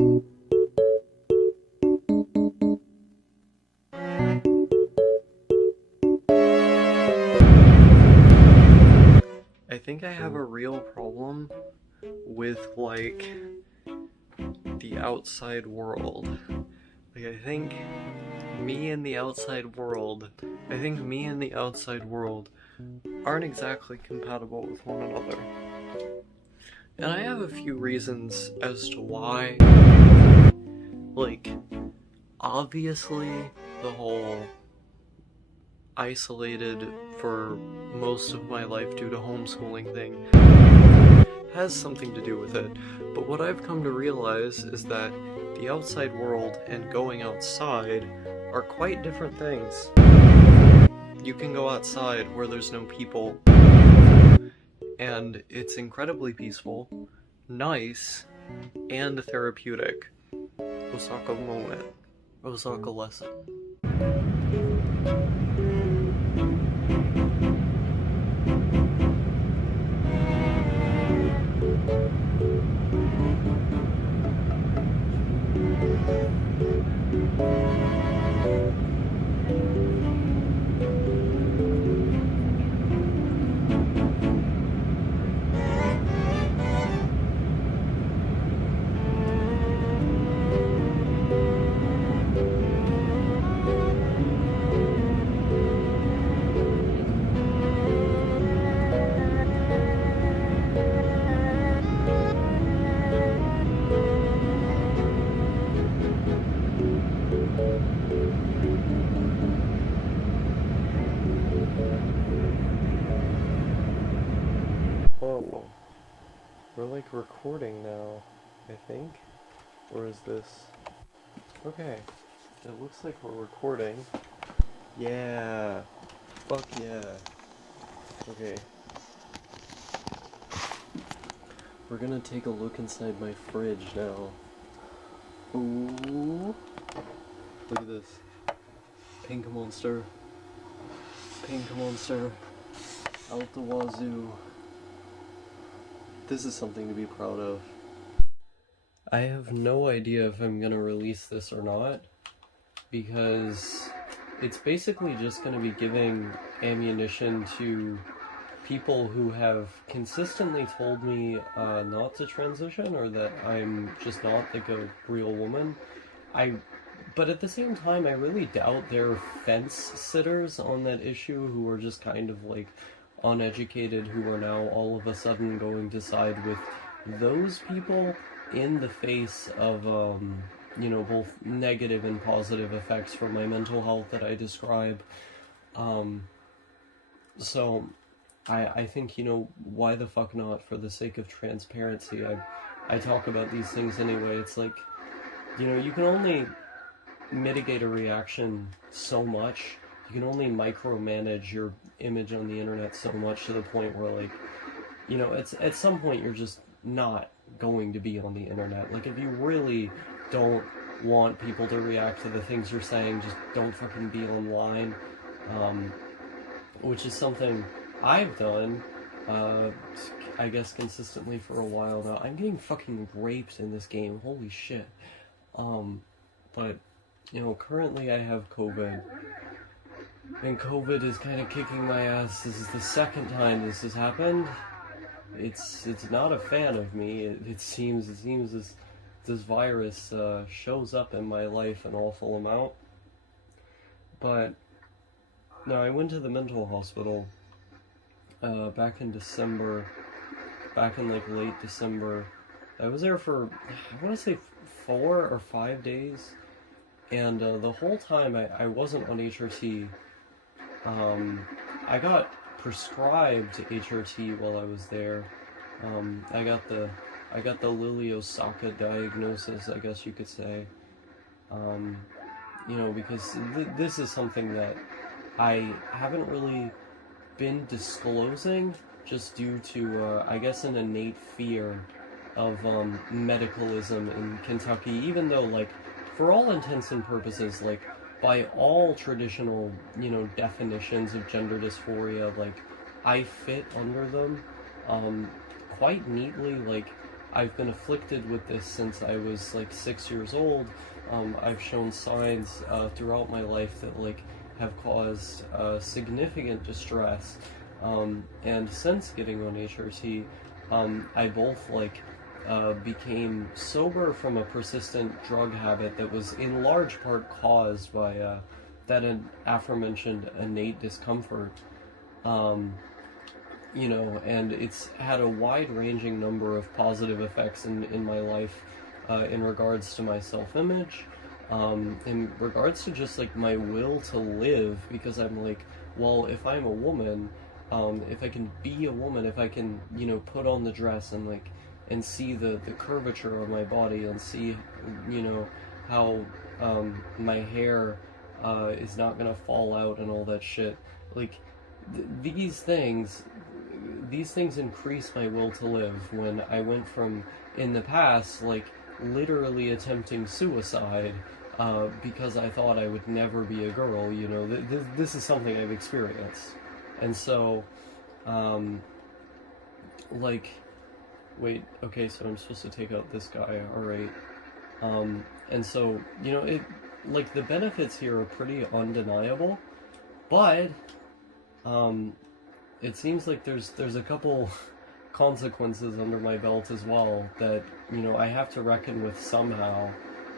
I think I have a real problem with, like, the outside world. Like, I think me and the outside world aren't exactly compatible with one another. And I have a few reasons as to why. Like, obviously, the whole isolated for most of my life due to homeschooling thing has something to do with it, but what I've come to realize is that the outside world and going outside are quite different things. You can go outside where there's no people, and it's incredibly peaceful, nice, and therapeutic. Osaka moment. Osaka lesson. Oh, we're like recording now, I think. Or is this? Okay, it looks like we're recording. Yeah, fuck yeah. Okay. We're gonna take a look inside my fridge now. Ooh. Look at this. Pink monster. Pink monster. Out the wazoo. This is something to be proud of. I have no idea if I'm gonna release this or not, because it's basically just gonna be giving ammunition to people who have consistently told me not to transition, or that I'm just not like a real woman. But at the same time, I really doubt they're fence sitters on that issue who are just kind of like uneducated, who are now all of a sudden going to side with those people in the face of, both negative and positive effects for my mental health that I describe. So I think, why the fuck not, for the sake of transparency. I talk about these things anyway. It's like, you can only mitigate a reaction so much. You can only micromanage your image on the internet so much, to the point where, like, at some point you're just not going to be on the internet. Like, if you really don't want people to react to the things you're saying, just don't fucking be online. Which is something I've done, I guess, consistently for a while now. I'm getting fucking raped in this game, holy shit. But, currently I have COVID. And COVID is kind of kicking my ass. This is the second time this has happened. It's not a fan of me. It seems this virus shows up in my life an awful amount. But no, I went to the mental hospital back in December. Back in like late December. I was there for, I want to say 4 or 5 days. And the whole time I wasn't on HRT. I got prescribed HRT while I was there. I got the Lily Osaka diagnosis, I guess you could say. Because this is something that I haven't really been disclosing, just due to, I guess, an innate fear of medicalism in Kentucky, even though, like, for all intents and purposes, like, by all traditional, definitions of gender dysphoria, like, I fit under them quite neatly. Like, I've been afflicted with this since I was like 6 years old. I've shown signs throughout my life that like have caused significant distress. And since getting on HRT, I both like became sober from a persistent drug habit that was in large part caused by that aforementioned innate discomfort. You know, and it's had a wide-ranging number of positive effects in my life in regards to my self-image, in regards to just like my will to live, because I'm like, well, if I'm a woman, if I can be a woman, if I can, you know, put on the dress and like, and see the curvature of my body and see, you know, how my hair is not gonna fall out and all that shit, like, these things increase my will to live. When I went from, in the past, like literally attempting suicide because I thought I would never be a girl, you know, this is something I've experienced. And so, like, wait, okay, so I'm supposed to take out this guy, alright. And so, you know, it, like, the benefits here are pretty undeniable, but, it seems like there's a couple consequences under my belt as well that, you know, I have to reckon with somehow.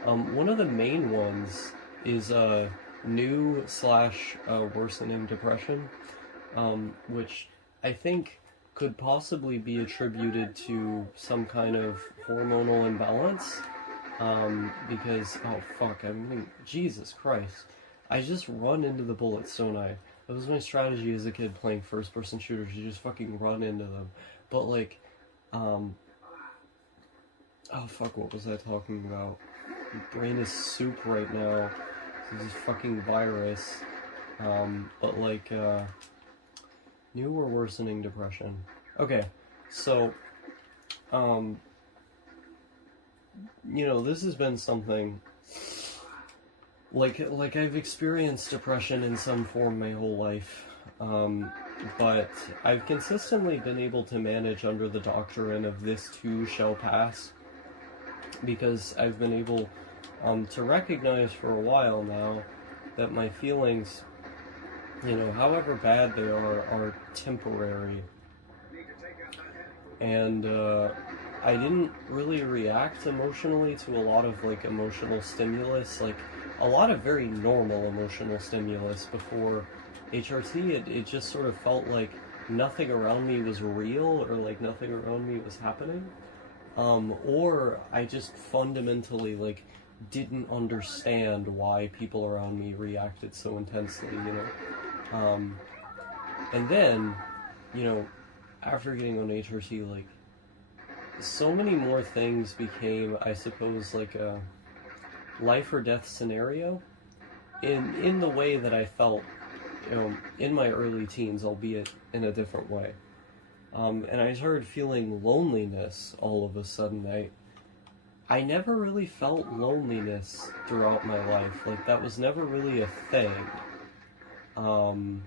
One of the main ones is new / worsening depression, which I think could possibly be attributed to some kind of hormonal imbalance, because, oh fuck, Jesus Christ, I just run into the bullets, don't I? That was my strategy as a kid playing first-person shooters, you just fucking run into them. But, like, oh fuck, what was I talking about? My brain is soup right now. This is fucking virus. But, like, new or worsening depression. Okay, so, you know, this has been something... Like I've experienced depression in some form my whole life, but I've consistently been able to manage under the doctrine of this too shall pass, because I've been able to recognize for a while now that my feelings, you know, however bad they are temporary. And I didn't really react emotionally to a lot of like emotional stimulus, like a lot of very normal emotional stimulus before HRT. It just sort of felt like nothing around me was real, or like nothing around me was happening, or I just fundamentally like didn't understand why people around me reacted so intensely, you know. And then, you know, after getting on HRT, like, so many more things became, I suppose, like a life or death scenario in the way that I felt, you know, in my early teens, albeit in a different way. And I started feeling loneliness all of a sudden. I never really felt loneliness throughout my life. Like, that was never really a thing. And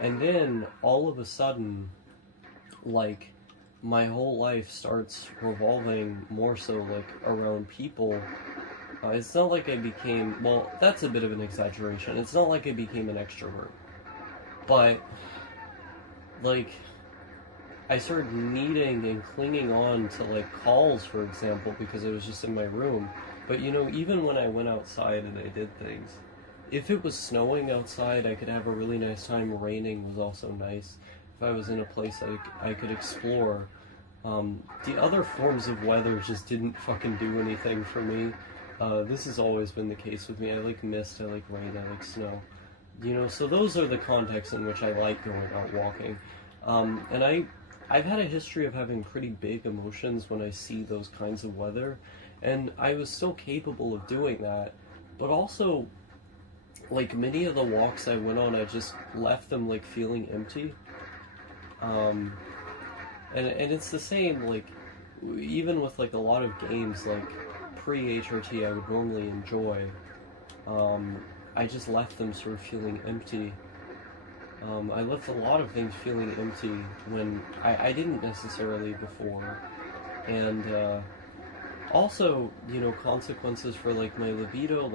then, all of a sudden, like, my whole life starts revolving more so, like, around people. It's not like I became, well, that's a bit of an exaggeration. It's not like I became an extrovert. But, like, I started needing and clinging on to, like, calls, for example, because I was just in my room. But, you know, even when I went outside and I did things, if it was snowing outside, I could have a really nice time. Raining was also nice. If I was in a place I could explore. The other forms of weather just didn't fucking do anything for me. This has always been the case with me. I like mist, I like rain, I like snow. You know, so those are the contexts in which I like going out walking. And I've had a history of having pretty big emotions when I see those kinds of weather. And I was still capable of doing that. But also, like, many of the walks I went on, I just left them, like, feeling empty. And it's the same, like, even with, like, a lot of games, like, pre-HRT I would normally enjoy, I just left them sort of feeling empty. I left a lot of things feeling empty when I didn't necessarily before. And also, you know, consequences for like my libido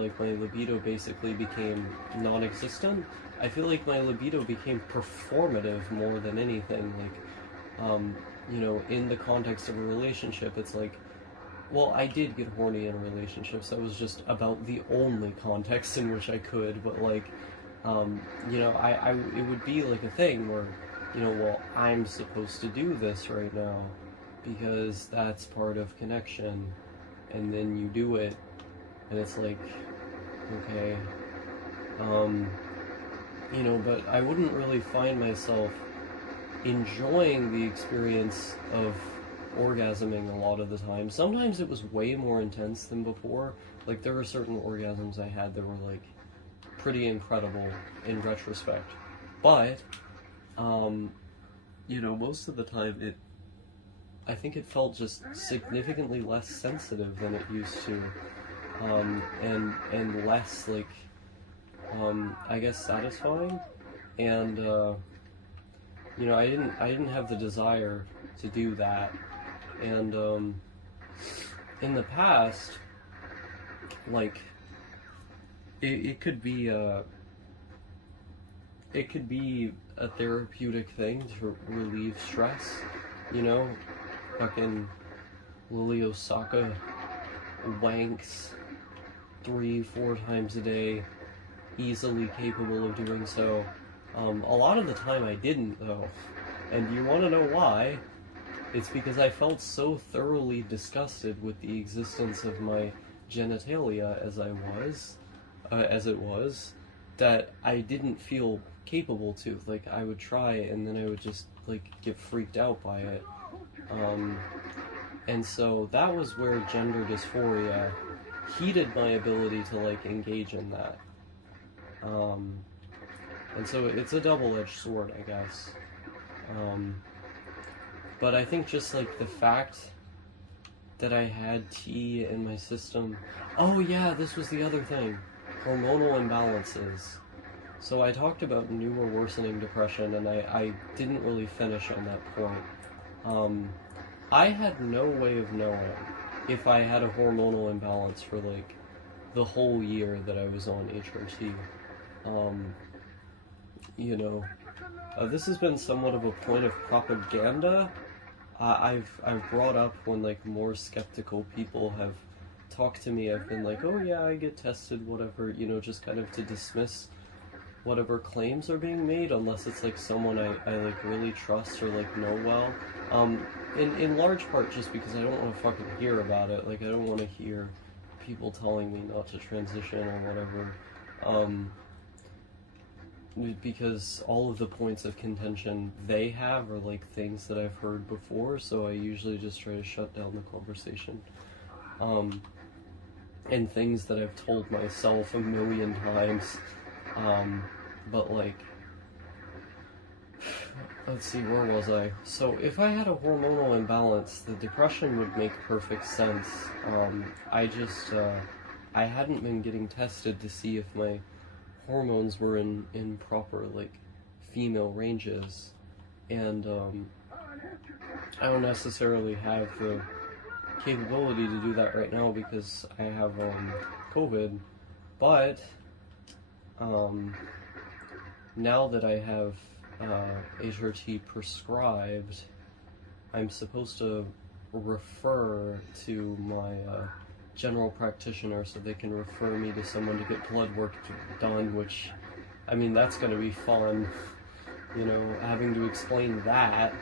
basically became non-existent. I feel like my libido became performative more than anything. Like, you know, in the context of a relationship, it's like, well, I did get horny in relationships. That was just about the only context in which I could. But like, you know, it would be like a thing where, you know, well, I'm supposed to do this right now because that's part of connection, and then you do it, and it's like, okay, you know, but I wouldn't really find myself enjoying the experience of orgasming a lot of the time. Sometimes it was way more intense than before. Like, there were certain orgasms I had that were like pretty incredible in retrospect, but you know, most of the time I think it felt just significantly less sensitive than it used to, and less like I guess satisfying, and you know, I didn't have the desire to do that, and in the past, like it could be a therapeutic thing to relieve stress, you know. Fucking Lily Osaka wanks 3-4 times a day, easily capable of doing so. A lot of the time I didn't, though. And you want to know why? It's because I felt so thoroughly disgusted with the existence of my genitalia as it was, that I didn't feel capable to. Like, I would try, and then I would just, like, get freaked out by it. And so that was where gender dysphoria heated my ability to, like, engage in that. And so it's a double-edged sword, I guess. But I think just, like, the fact that I had tea in my system... Oh, yeah, this was the other thing. Hormonal imbalances. So I talked about new or worsening depression, and I didn't really finish on that point. I had no way of knowing if I had a hormonal imbalance for, like, the whole year that I was on HRT. You know, this has been somewhat of a point of propaganda. I've brought up when, like, more skeptical people have talked to me. I've been like, oh yeah, I get tested, whatever, you know, just kind of to dismiss whatever claims are being made, unless it's like someone I like really trust or like know well. In large part just because I don't want to fucking hear about it. Like, I don't want to hear people telling me not to transition or whatever. Because all of the points of contention they have are like things that I've heard before, so I usually just try to shut down the conversation. And things that I've told myself a million times. But like, let's see, where was I? So if I had a hormonal imbalance, the depression would make perfect sense. I hadn't been getting tested to see if my hormones were in proper, like, female ranges, and I don't necessarily have the capability to do that right now because I have COVID, but now that I have HRT prescribed, I'm supposed to refer to my general practitioner so they can refer me to someone to get blood work done, which, I mean, that's going to be fun, you know, having to explain that.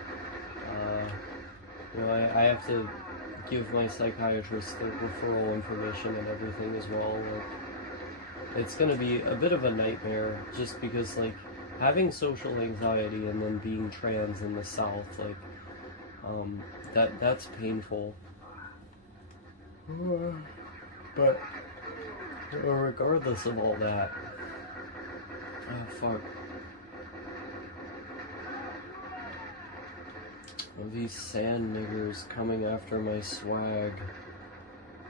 You know, I have to give my psychiatrist the referral information and everything as well. Like, it's going to be a bit of a nightmare just because, like, having social anxiety and then being trans in the South, like, that's painful. But regardless of all that, oh fuck, these sand niggers coming after my swag.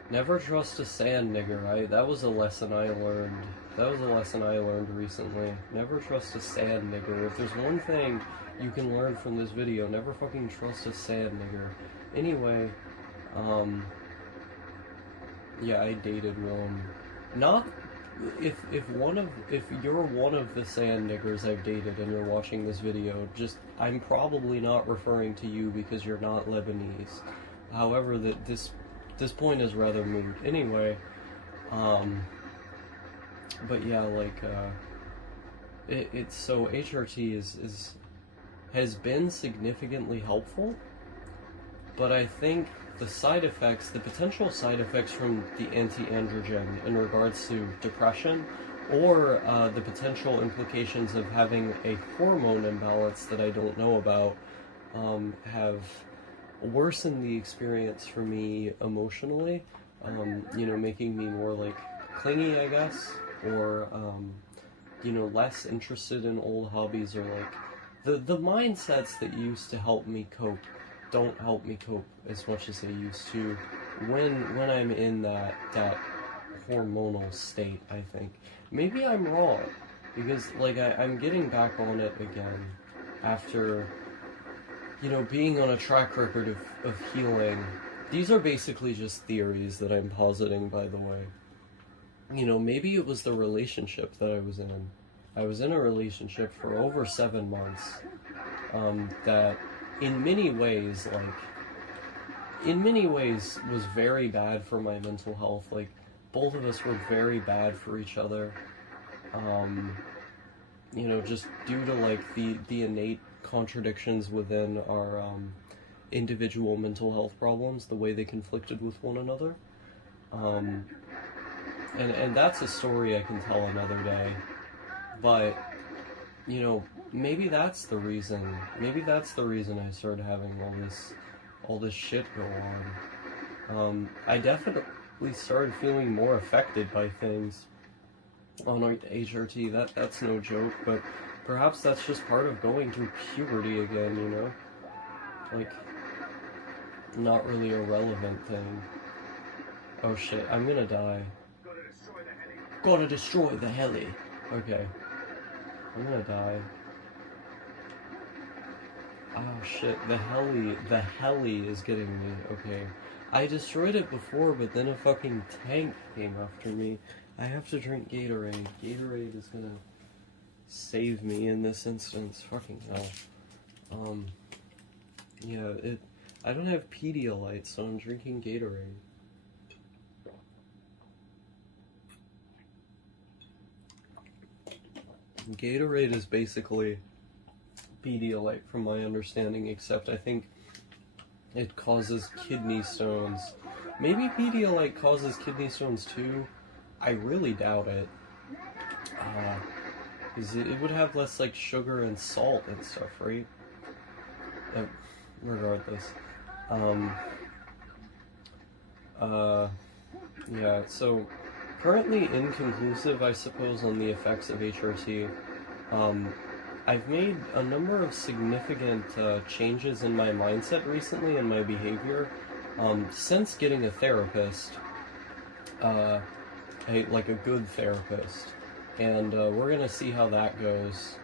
Never trust a sand nigger. That was a lesson I learned. That was a lesson I learned recently. Never trust a sand nigger. If there's one thing you can learn from this video, never fucking trust a sand nigger. Anyway, Um, yeah, I dated one. Not if you're one of the sand niggers I've dated and you're watching this video, just I'm probably not referring to you because you're not Lebanese. However, that this point is rather moot. Anyway, but yeah, like it's so HRT is has been significantly helpful, but I think the side effects, the potential side effects from the anti-androgen in regards to depression, or the potential implications of having a hormone imbalance that I don't know about, have worsened the experience for me emotionally, making me more like clingy, I guess, or less interested in old hobbies, or like the mindsets that used to help me cope don't help me cope as much as they used to when I'm in that hormonal state. I think maybe I'm wrong, because like I'm getting back on it again after being on a track record of healing. These are basically just theories that I'm positing, by the way. Maybe it was the relationship that I was in. I was in a relationship for over 7 months, that in many ways was very bad for my mental health. Like, both of us were very bad for each other. Just due to like the innate contradictions within our individual mental health problems, the way they conflicted with one another. And that's a story I can tell another day. But, maybe that's the reason. Maybe that's the reason I started having all this shit go on. I definitely started feeling more affected by things on HRT. That's no joke, but perhaps that's just part of going through puberty again, Like, not really a relevant thing. Oh shit, I'm gonna die. Gotta destroy the heli. Okay. I'm gonna die. Oh shit, the heli is getting me. Okay. I destroyed it before, but then a fucking tank came after me. I have to drink Gatorade. Gatorade is gonna save me in this instance. Fucking hell. Yeah, I don't have Pedialyte, so I'm drinking Gatorade. Gatorade is basically Pedialyte from my understanding, except I think it causes kidney stones. Maybe Pedialyte causes kidney stones too. I really doubt it. Because it would have less like sugar and salt and stuff, right? Regardless. Yeah, so currently inconclusive, I suppose, on the effects of HRT. I've made a number of significant changes in my mindset recently and my behavior since getting a therapist, like a good therapist, and we're gonna see how that goes.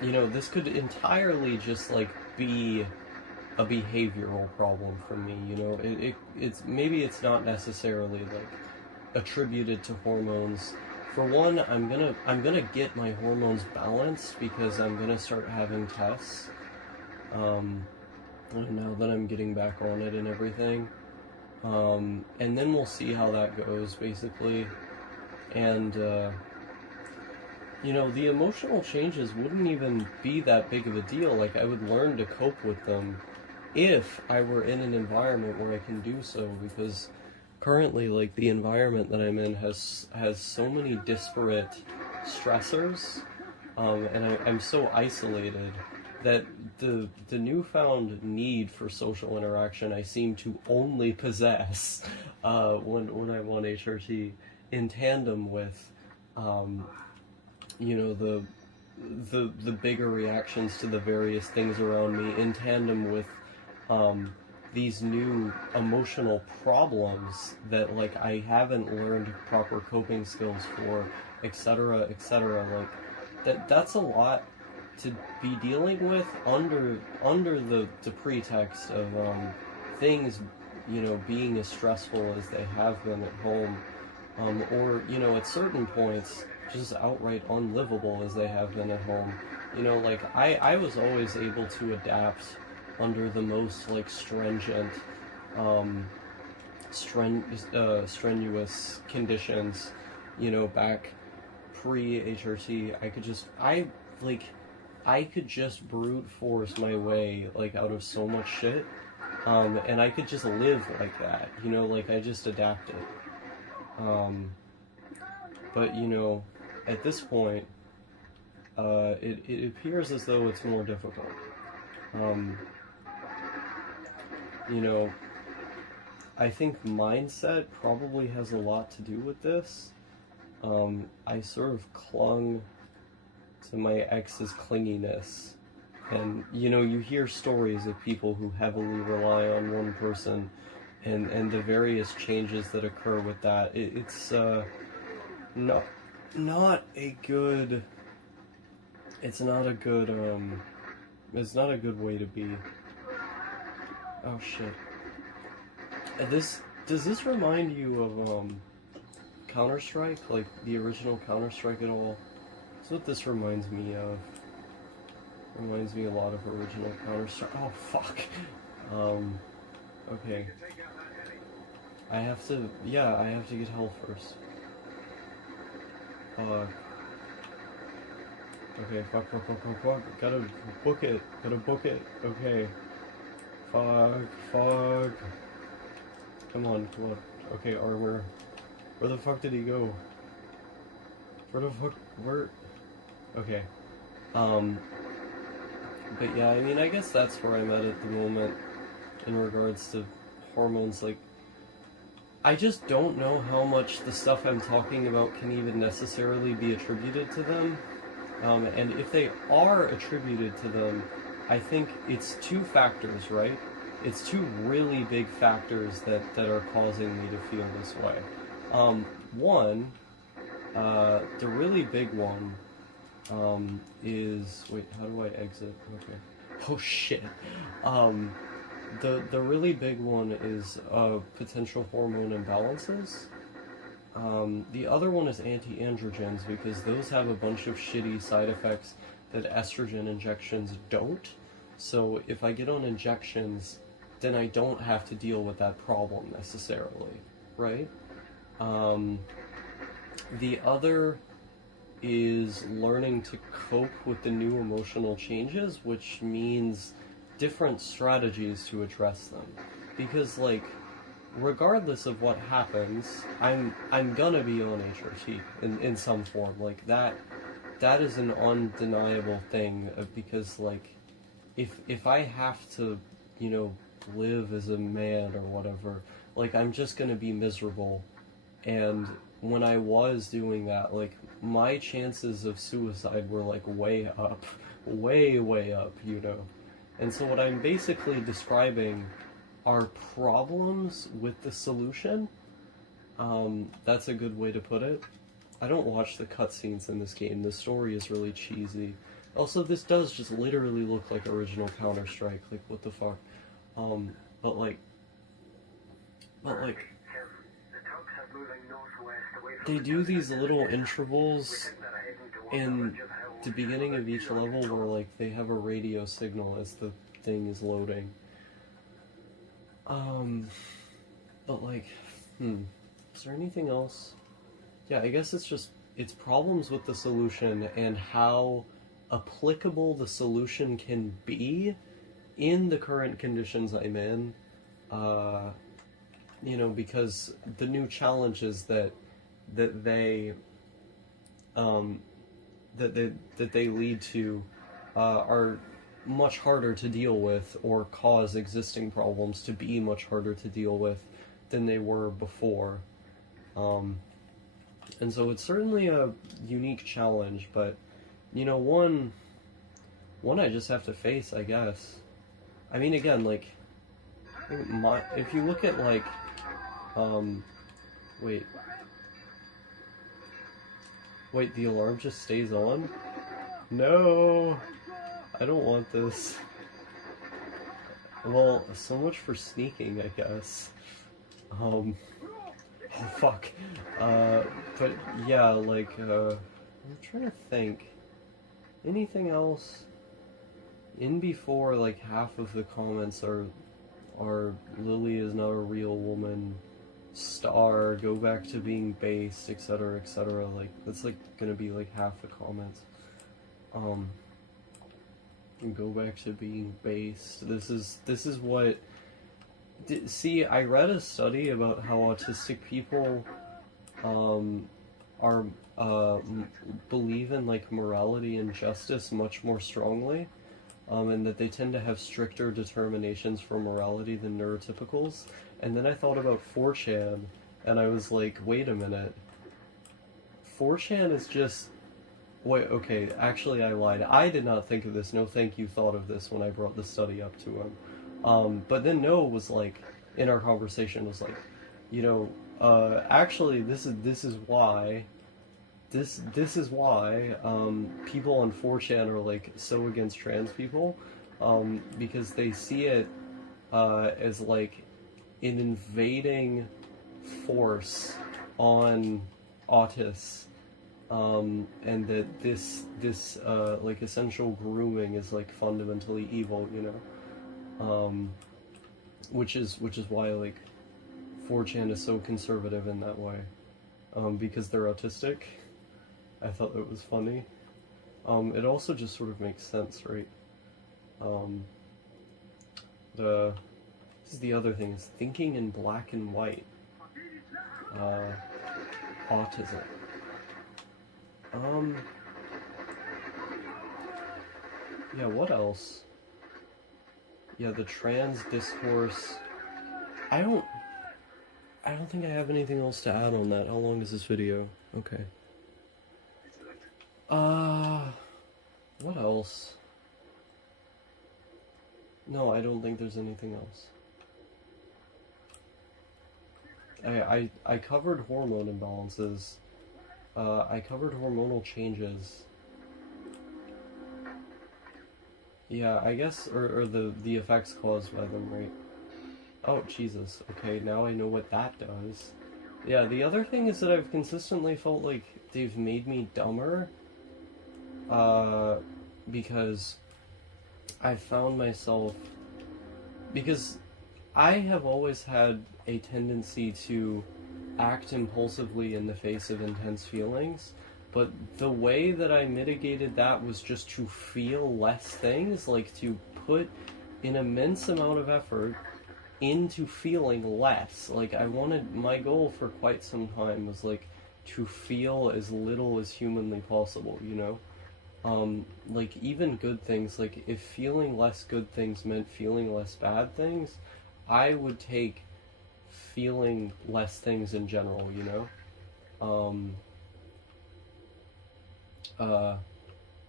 This could entirely just like be a behavioral problem for me. It's maybe it's not necessarily like attributed to hormones. For one, I'm gonna get my hormones balanced because I'm gonna start having tests. Now that I'm getting back on it and everything, and then we'll see how that goes, basically. And the emotional changes wouldn't even be that big of a deal. Like, I would learn to cope with them if I were in an environment where I can do so, because currently, like, the environment that I'm in has so many disparate stressors, and I'm so isolated that the newfound need for social interaction I seem to only possess when I'm on HRT, in tandem with the bigger reactions to the various things around me, in tandem with these new emotional problems that like I haven't learned proper coping skills for, etc., etc. Like that's a lot to be dealing with under the pretext of things, you know, being as stressful as they have been at home, or, you know, at certain points, just outright unlivable as they have been at home. You know, like, I was always able to adapt under the most, like, stringent, strenuous conditions, you know, back pre-HRT. I could just brute force my way, like, out of so much shit, and I could just live like that, you know, like, I just adapted. But, you know, at this point, it appears as though it's more difficult. You know, I think mindset probably has a lot to do with this. I sort of clung to my ex's clinginess. And, you know, you hear stories of people who heavily rely on one person and the various changes that occur with that. It's not a good... It's not a good way to be. Oh shit. Does this remind you of Counter-Strike? Like the original Counter-Strike at all? That's what this reminds me of. Reminds me a lot of original Counter-Strike. Oh fuck. Okay. I have to get health first. Okay, fuck. Gotta book it. Okay. Fuck. Come on. Okay, armor. Where the fuck did he go? Okay. But yeah, I mean, I guess that's where I'm at the moment in regards to hormones. Like, I just don't know how much the stuff I'm talking about can even necessarily be attributed to them. And if they are attributed to them, I think it's two factors, right? It's two really big factors that are causing me to feel this way. One, the really big one, is... Wait, how do I exit? Okay. Oh, shit. The really big one is, potential hormone imbalances. The other one is anti-androgens, because those have a bunch of shitty side effects that estrogen injections don't. So if I get on injections, then I don't have to deal with that problem necessarily, right? The other is learning to cope with the new emotional changes, which means different strategies to address them. Because, like, regardless of what happens, I'm gonna be on HRT in some form. Like, that is an undeniable thing, because, like, if I have to, you know, live as a man or whatever, like, I'm just gonna be miserable. And when I was doing that, like, my chances of suicide were, like, way up, way up, you know. And so what I'm basically describing are problems with the solution. That's a good way to put it. I don't watch the cutscenes in this game. The story is really cheesy. Also, this does just literally look like original Counter-Strike. Like, what the fuck? But like, they do these little intervals in the beginning of each level where, like, they have a radio signal as the thing is loading. But like, is there anything else? Yeah, I guess it's problems with the solution and how applicable the solution can be in the current conditions I'm in. You know, because the new challenges that they lead to are much harder to deal with, or cause existing problems to be much harder to deal with than they were before. And so it's certainly a unique challenge, but, you know, one I just have to face, I guess. I mean, again, like, if you look at, like, wait, the alarm just stays on? No! I don't want this. Well, so much for sneaking, I guess. Um, oh fuck. But yeah, like, I'm trying to think. Anything else? In before, like, half of the comments are Lily is not a real woman, star, go back to being based, etc., etc. Like, that's, like, gonna be, like, half the comments. Go back to being based. This is what... See, I read a study about how autistic people are believe in like morality and justice much more strongly, and that they tend to have stricter determinations for morality than neurotypicals. And then I thought about 4chan, and I was like, wait a minute. 4chan is just... Wait, okay, actually I lied. I did not think of this. No thank you thought of this when I brought the study up to him. But then Noah was like, in our conversation, was like, you know, actually this is why this is why people on 4chan are like so against trans people, because they see it as like an invading force on autists, and that this like essential grooming is like fundamentally evil, you know, which is why like 4chan is so conservative in that way, because they're autistic. I thought that was funny. It also just sort of makes sense, right? This is the other thing, is thinking in black and white. Autism. Yeah, what else? Yeah, the trans discourse. I don't think I have anything else to add on that. How long is this video? Okay. What else? No, I don't think there's anything else. I covered hormone imbalances. I covered hormonal changes. Yeah, I guess, or the effects caused by them, right? Oh, Jesus. Okay, now I know what that does. Yeah, the other thing is that I've consistently felt like they've made me dumber, because I found myself... Because I have always had a tendency to act impulsively in the face of intense feelings, but the way that I mitigated that was just to feel less things, like to put an immense amount of effort into feeling less. Like, I wanted... My goal for quite some time was, like, to feel as little as humanly possible, you know? Like, even good things, like, if feeling less good things meant feeling less bad things, I would take feeling less things in general, you know?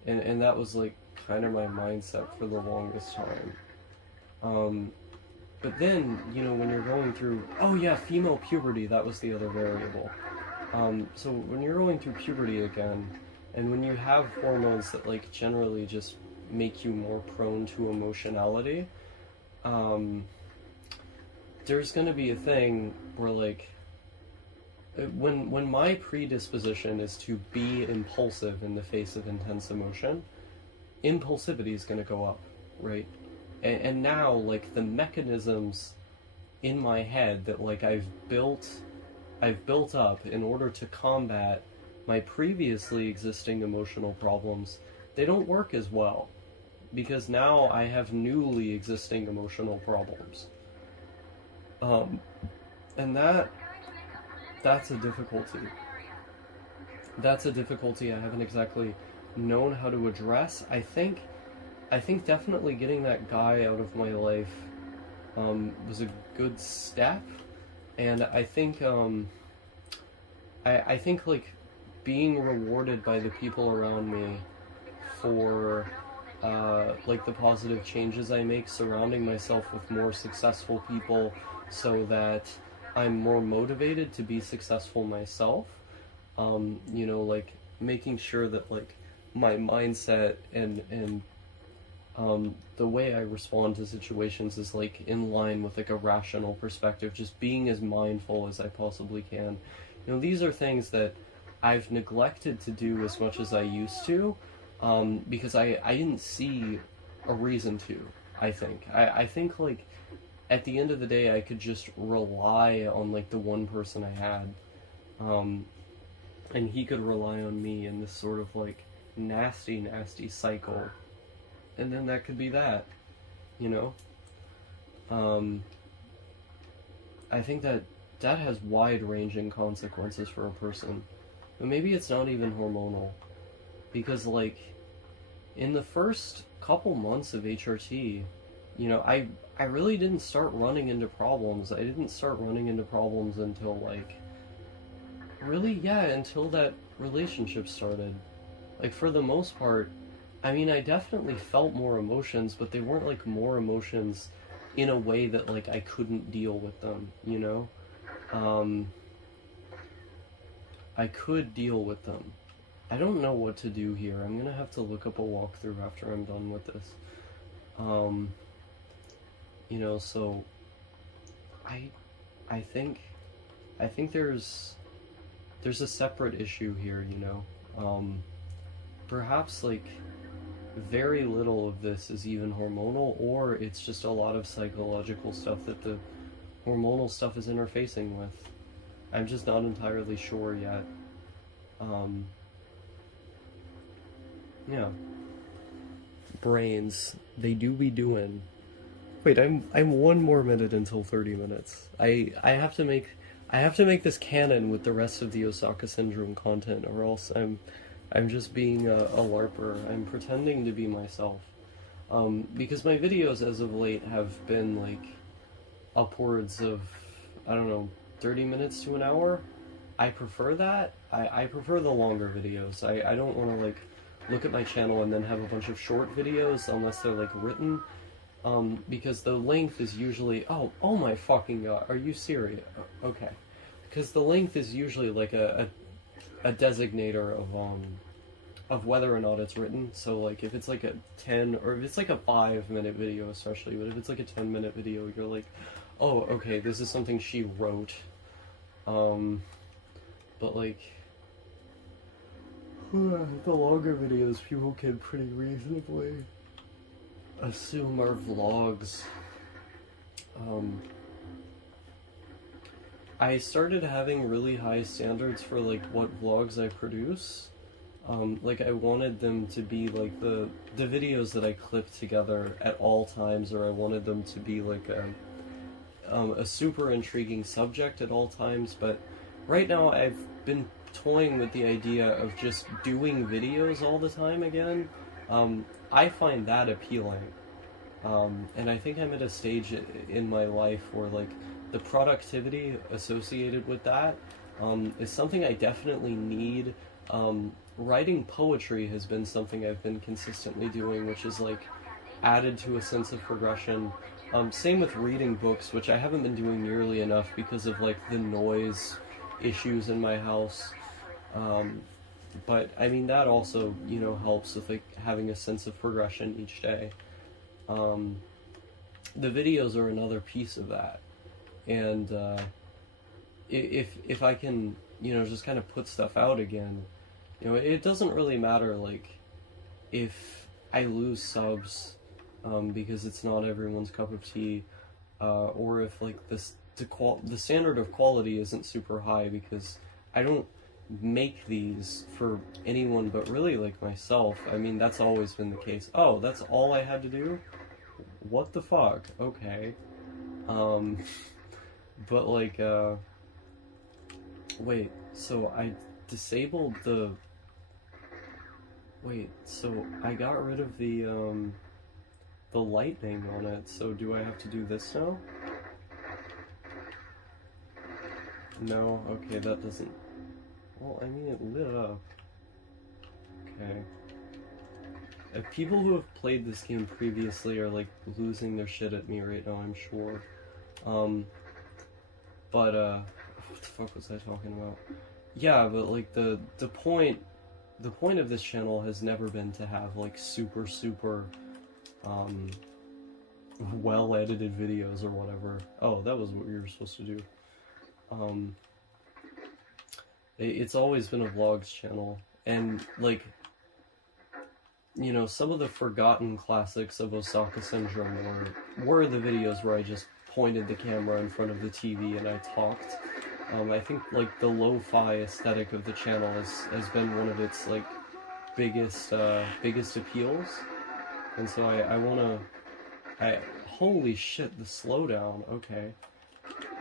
And that was, like, kind of my mindset for the longest time. But then, you know, when you're going through... Oh yeah, female puberty, that was the other variable. So when you're going through puberty again, and when you have hormones that, like, generally just make you more prone to emotionality, there's gonna be a thing where, like, when my predisposition is to be impulsive in the face of intense emotion, impulsivity is gonna go up, right? And now, like, the mechanisms in my head that, like, I've built up in order to combat my previously existing emotional problems, they don't work as well, because now I have newly existing emotional problems. And that's a difficulty. That's a difficulty I haven't exactly known how to address. I think definitely getting that guy out of my life was a good step, and I think I think, like, being rewarded by the people around me for like the positive changes I make, surrounding myself with more successful people so that I'm more motivated to be successful myself. You know, like, making sure that, like, my mindset and the way I respond to situations is like in line with like a rational perspective, just being as mindful as I possibly can. You know, these are things that I've neglected to do as much as I used to, because I didn't see a reason to, I think. I think, like, at the end of the day, I could just rely on, like, the one person I had, and he could rely on me in this sort of, like, nasty, nasty cycle. And then that could be that, you know? I think that has wide-ranging consequences for a person. But maybe it's not even hormonal. Because, like, in the first couple months of HRT, you know, I really didn't start running into problems. I didn't start running into problems until, like, really, yeah, until that relationship started. Like, for the most part, I mean, I definitely felt more emotions, but they weren't, like, more emotions in a way that, like, I couldn't deal with them, you know? I could deal with them. I don't know what to do here. I'm gonna have to look up a walkthrough after I'm done with this. You know, so I think there's a separate issue here, you know. Perhaps, like, very little of this is even hormonal, or it's just a lot of psychological stuff that the hormonal stuff is interfacing with. I'm just not entirely sure yet. Yeah. Brains, they do be doing. Wait, I'm 1 more minute until 30 minutes. I have to make this canon with the rest of the Osaka syndrome content, or else I'm just being a LARPer. I'm pretending to be myself. Because my videos as of late have been, like, upwards of, I don't know, 30 minutes to an hour. I prefer that. I prefer the longer videos. I don't want to, like, look at my channel and then have a bunch of short videos unless they're, like, written. Because the length is usually, oh my fucking god, are you serious? Okay. Because the length is usually, like, a designator of whether or not it's written. So, like, if it's like a 10, or if it's like a 5-minute video especially, but if it's like a 10-minute video, you're like, oh, okay, this is something she wrote. But, like, the longer videos people can pretty reasonably assume are vlogs. I started having really high standards for, like, what vlogs I produce. Like, I wanted them to be, like, the videos that I clip together at all times, or I wanted them to be, like, a super intriguing subject at all times, but right now I've been toying with the idea of just doing videos all the time again. I find that appealing. And I think I'm at a stage in my life where, like, the productivity associated with that is something I definitely need. Writing poetry has been something I've been consistently doing, which is, like, added to a sense of progression. Same with reading books, which I haven't been doing nearly enough because of, like, the noise issues in my house. But, I mean, that also, you know, helps with, like, having a sense of progression each day. The videos are another piece of that. And, if I can, you know, just kind of put stuff out again, you know, it doesn't really matter, like, if I lose subs, because it's not everyone's cup of tea, or if, like, the standard of quality isn't super high, because I don't make these for anyone but really, like, myself. I mean, that's always been the case. Oh, that's all I had to do? What the fuck? Okay. But, like, wait, so I disabled the... Wait, so I got rid of the lightning on it, so do I have to do this now? No? Okay, that doesn't... Well, I mean, it lit up. Okay. People who have played this game previously are, like, losing their shit at me right now, I'm sure. But, what the fuck was I talking about? Yeah, but, like, the point of this channel has never been to have, like, super um, well-edited videos or whatever. Oh, that was what you were supposed to do. It's always been a vlogs channel, and like, you know, some of the forgotten classics of Osaka Syndrome were the videos where I just pointed the camera in front of the TV and I talked. I think like the lo-fi aesthetic of the channel has been one of its like biggest appeals, and so holy shit, the slowdown. Okay.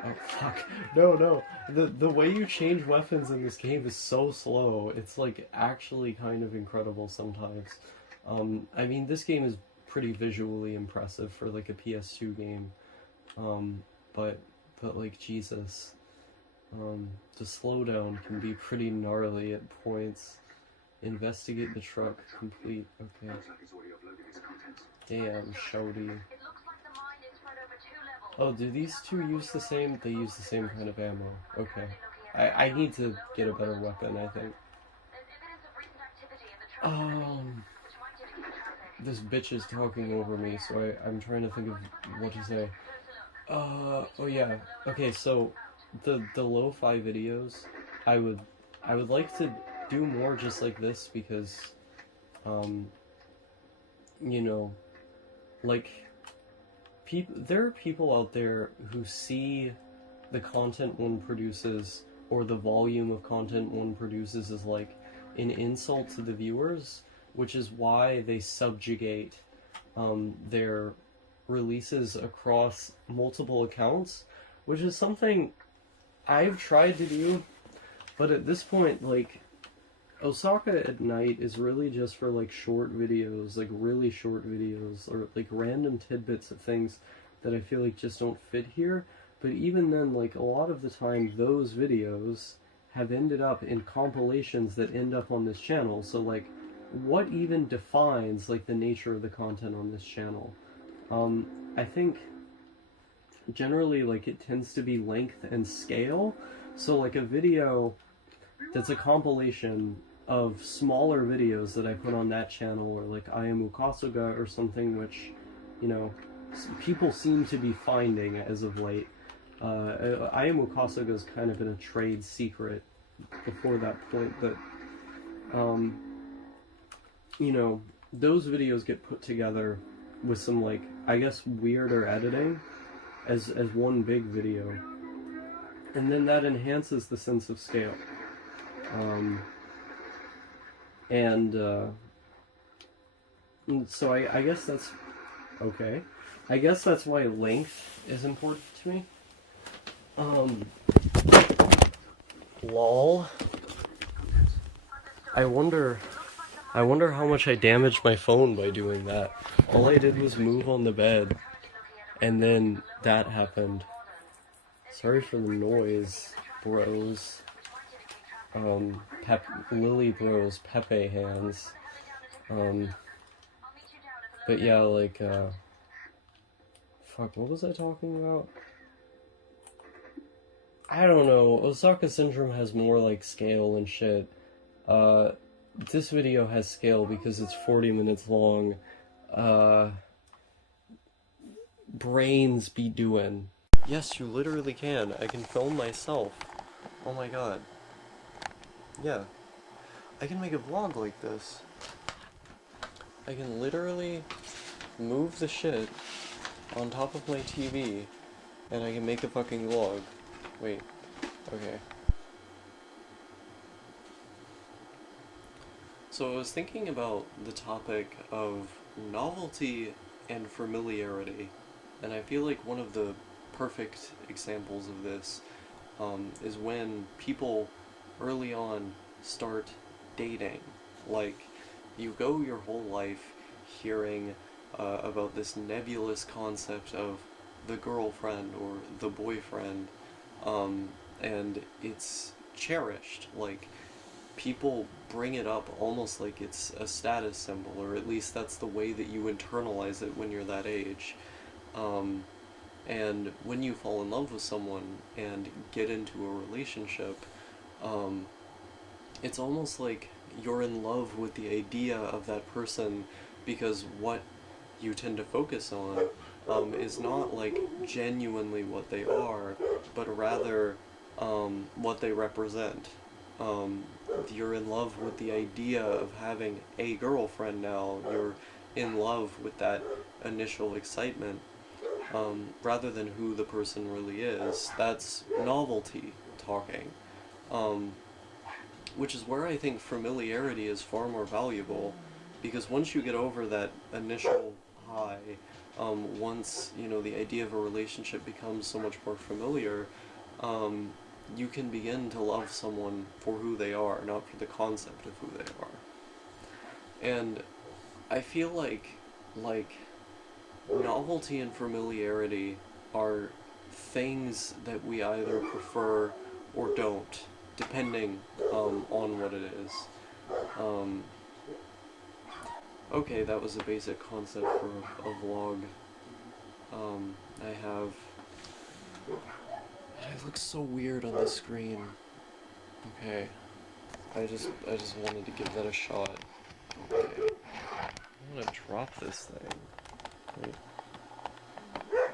Oh fuck. No. The way you change weapons in this game is so slow. It's like actually kind of incredible sometimes. I mean, this game is pretty visually impressive for like a PS2 game. But like Jesus. The slowdown can be pretty gnarly at points. Investigate the truck. Complete. Okay. Damn, shouty. Oh, do these two use the same? They use the same kind of ammo. Okay. I need to get a better weapon, I think. This bitch is talking over me, so I'm trying to think of what to say. Oh yeah. Okay, so the lo-fi videos, I would like to do more just like this because, you know, like, there are people out there who see the content one produces, or the volume of content one produces, as like an insult to the viewers, which is why they subjugate their releases across multiple accounts, which is something I've tried to do, but at this point, like, Osaka at Night is really just for like short videos, like really short videos, or like random tidbits of things that I feel like just don't fit here. But even then, like, a lot of the time those videos have ended up in compilations that end up on this channel. So like, what even defines like the nature of the content on this channel? I think generally like it tends to be length and scale. So like a video that's a compilation of smaller videos that I put on that channel, or like I Am Ukasuga or something, which, you know, people seem to be finding as of late. I Am Ukasuga has kind of been a trade secret before that point, but you know, those videos get put together with some, like, I guess weirder editing as one big video, and then that enhances the sense of scale. And so I guess that's okay. I guess that's why length is important to me. Lol. I wonder how much I damaged my phone by doing that. All I did was move on the bed, and then that happened. Sorry for the noise, bros. Lily bros, Pepe hands. But yeah, like, fuck, what was I talking about? I don't know. Osaka Syndrome has more, like, scale and shit. This video has scale because it's 40 minutes long. Brains be doing. Yes, you literally can. I can film myself. Oh my god. Yeah. I can make a vlog like this. I can literally move the shit on top of my TV, and I can make a fucking vlog. Wait. Okay. So I was thinking about the topic of novelty and familiarity, and I feel like one of the perfect examples of this is when people early on start dating. Like, you go your whole life hearing about this nebulous concept of the girlfriend or the boyfriend, and it's cherished. Like, people bring it up almost like it's a status symbol, or at least that's the way that you internalize it when you're that age. And when you fall in love with someone and get into a relationship, it's almost like you're in love with the idea of that person, because what you tend to focus on is not like genuinely what they are, but rather what they represent. Um, you're in love with the idea of having a girlfriend now. You're in love with that initial excitement, rather than who the person really is. That's novelty talking. Um, which is where I think familiarity is far more valuable, because once you get over that initial high, once the idea of a relationship becomes so much more familiar, um, you can begin to love someone for who they are, not for the concept of who they are. And I feel like novelty and familiarity are things that we either prefer or don't, depending on what it is. Um, okay, that was a basic concept for a vlog. I have. It looks so weird on the screen. Okay, I just wanted to give that a shot. Okay, I'm gonna drop this thing. Wait,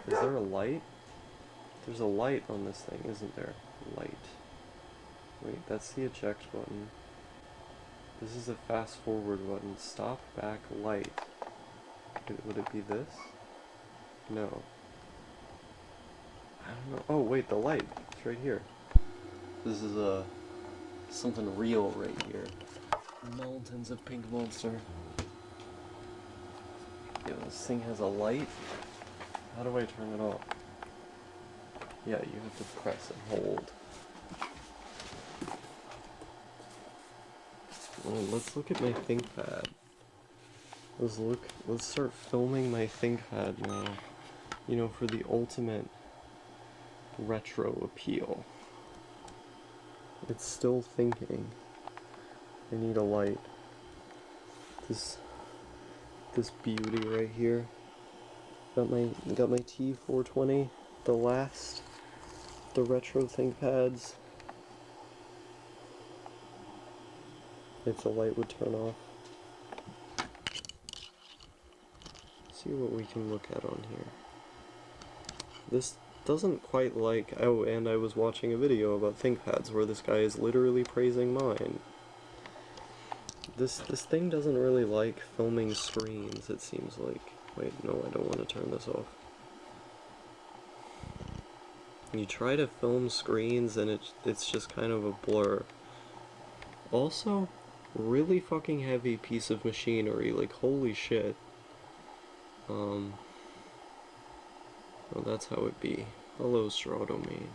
is there a light? There's a light on this thing, isn't there? Light. Wait, that's the eject button. This is a fast forward button. Stop, back, light. Would it be this? No. I don't know. Oh, wait, the light. It's right here. This is something real right here. Mountains of pink monster. Yeah, this thing has a light. How do I turn it off? Yeah, you have to press and hold. Well, let's look at my ThinkPad. Let's start filming my ThinkPad now. For the ultimate retro appeal. It's still thinking. I need a light. This beauty right here. Got my T420, the retro ThinkPads. If the light would turn off. See what we can look at on here. This doesn't quite like... Oh, and I was watching a video about ThinkPads where this guy is literally praising mine. This thing doesn't really like filming screens, it seems like. Wait, no, I don't want to turn this off. You try to film screens and it's just kind of a blur. Also, really fucking heavy piece of machinery, like holy shit. Well, that's how it be. Hello, Straw-Domain.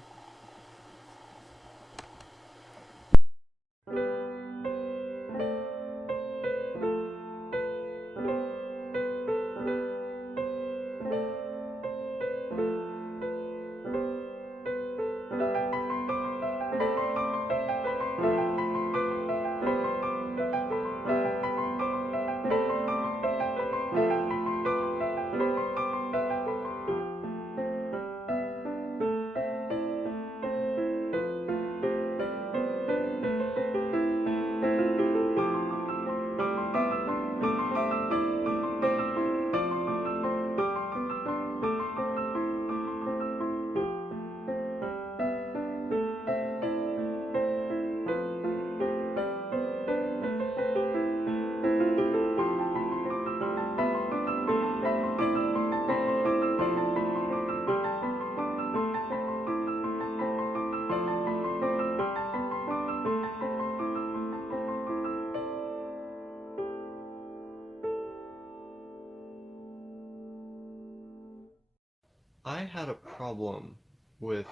I had a problem with